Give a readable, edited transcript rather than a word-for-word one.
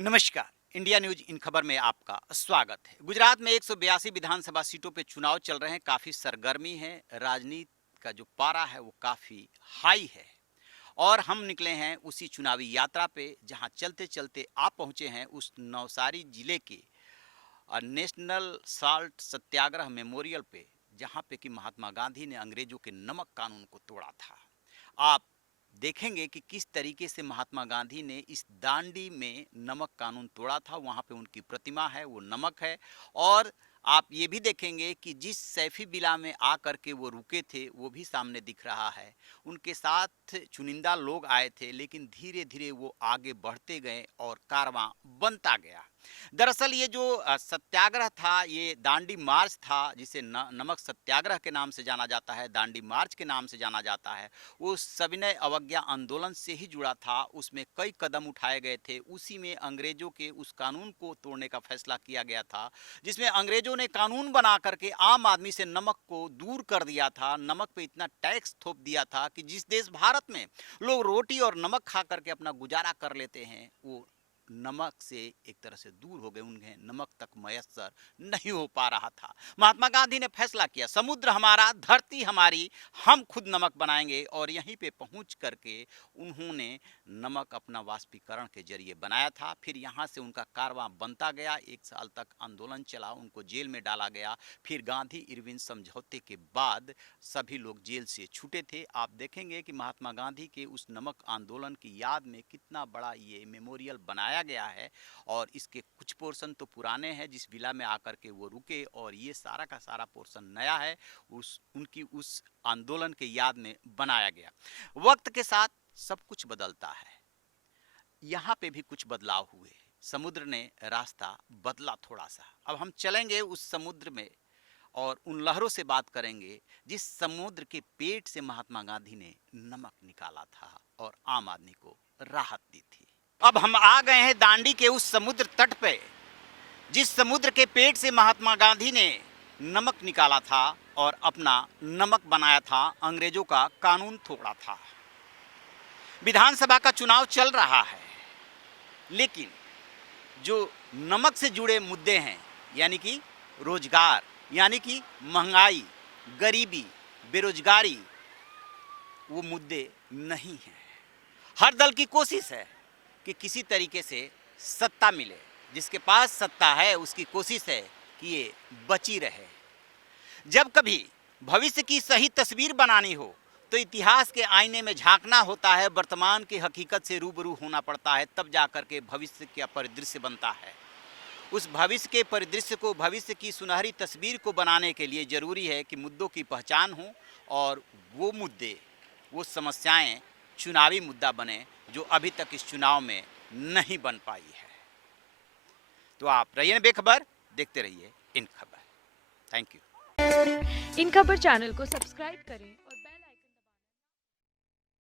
नमस्कार। India news in खबर में आपका स्वागत है। गुजरात में 182 विधानसभा सीटों पे चुनाव चल रहे हैं। काफी सरगर्मी है। राजनीति का जो पारा है वो काफी हाई है और हम निकले हैं उसी चुनावी यात्रा पे, जहां चलते चलते आप पहुंचे हैं उस नवसारी जिले के नेशनल साल्ट सत्याग्रह मेमोरियल पे, जहां पे कि महात्मा गांधी ने अंग्रेजों के नमक कानून को तोड़ा था। आप देखेंगे कि किस तरीके से महात्मा गांधी ने इस दांडी में नमक कानून तोड़ा था। वहां पे उनकी प्रतिमा है, वो नमक है। और आप ये भी देखेंगे कि जिस सैफी बिला में आकर के वो रुके थे वो भी सामने दिख रहा है। उनके साथ चुनिंदा लोग आए थे, लेकिन धीरे धीरे वो आगे बढ़ते गए और कारवां बनता गया। दरअसल ये जो सत्याग्रह था, ये दांडी मार्च था, जिसे नमक सत्याग्रह के नाम से जाना जाता है, दांडी मार्च के नाम से जाना जाता है। वो सविनय अवज्ञा आंदोलन से ही जुड़ा था। उसमें कई कदम उठाए गए थे। उसी में अंग्रेजों के उस कानून को तोड़ने का फैसला किया गया था, जिसमें अंग्रेजों ने कानून बना करके आम आदमी से नमक को दूर कर दिया था। नमक पे इतना टैक्स थोप दिया था कि जिस देश भारत में लोग रोटी और नमक खा करके अपना गुजारा कर लेते हैं, वो नमक से एक तरह से दूर हो गए। उन्हें नमक तक मयस्सर नहीं हो पा रहा था। महात्मा गांधी ने फैसला किया, समुद्र हमारा, धरती हमारी, हम खुद नमक बनाएंगे। और यहीं पे पहुंच करके उन्होंने नमक अपना वाष्पीकरण के जरिए बनाया था। फिर यहाँ से उनका कारवां बनता गया। 1 साल तक आंदोलन चला, उनको जेल में डाला गया। फिर गांधी इरविन समझौते के बाद सभी लोग जेल से छूटे थे। आप देखेंगे कि महात्मा गांधी के उस नमक आंदोलन की याद में कितना बड़ा ये मेमोरियल बनाया गया है। और इसके कुछ पोर्शन तो पुराने हैं, जिस विला में आकर के वो रुके, और ये सारा का सारा पोर्शन नया है, उनकी उस आंदोलन के याद में बनाया गया। वक्त के साथ सब कुछ बदलता है। यहाँ पे भी कुछ बदलाव हुए। समुद्र ने रास्ता बदला थोड़ा सा। अब हम चलेंगे उस समुद्र में और उन लहरों से बात करेंगे जिस समुद्र के पेट से महात्मा गांधी ने नमक निकाला था और आम आदमी को राहत दी थी। अब हम आ गए हैं दांडी के उस समुद्र तट पे, जिस समुद्र के पेट से महात्मा गांधी ने नमक निकाला था और अपना नमक बनाया था, अंग्रेजों का कानून तोड़ा था। विधानसभा का चुनाव चल रहा है, लेकिन जो नमक से जुड़े मुद्दे हैं, यानी कि रोजगार, यानी कि महंगाई, गरीबी, बेरोजगारी, वो मुद्दे नहीं हैं। हर दल की कोशिश है कि किसी तरीके से सत्ता मिले। जिसके पास सत्ता है उसकी कोशिश है कि ये बची रहे। जब कभी भविष्य की सही तस्वीर बनानी हो तो इतिहास के आईने में झांकना होता है, वर्तमान की हकीकत से रूबरू होना पड़ता है, तब जाकर के भविष्य का परिदृश्य बनता है। उस भविष्य के परिदृश्य को, भविष्य की सुनहरी तस्वीर को बनाने के लिए जरूरी है कि मुद्दों की पहचान हो और वो मुद्दे, वो समस्याएं चुनावी मुद्दा बने, जो अभी तक इस चुनाव में नहीं बन पाई है। तो आप रहिए बेखबर, देखते रहिए इन खबर। Thank you. इन खबर चैनल को सब्सक्राइब करें।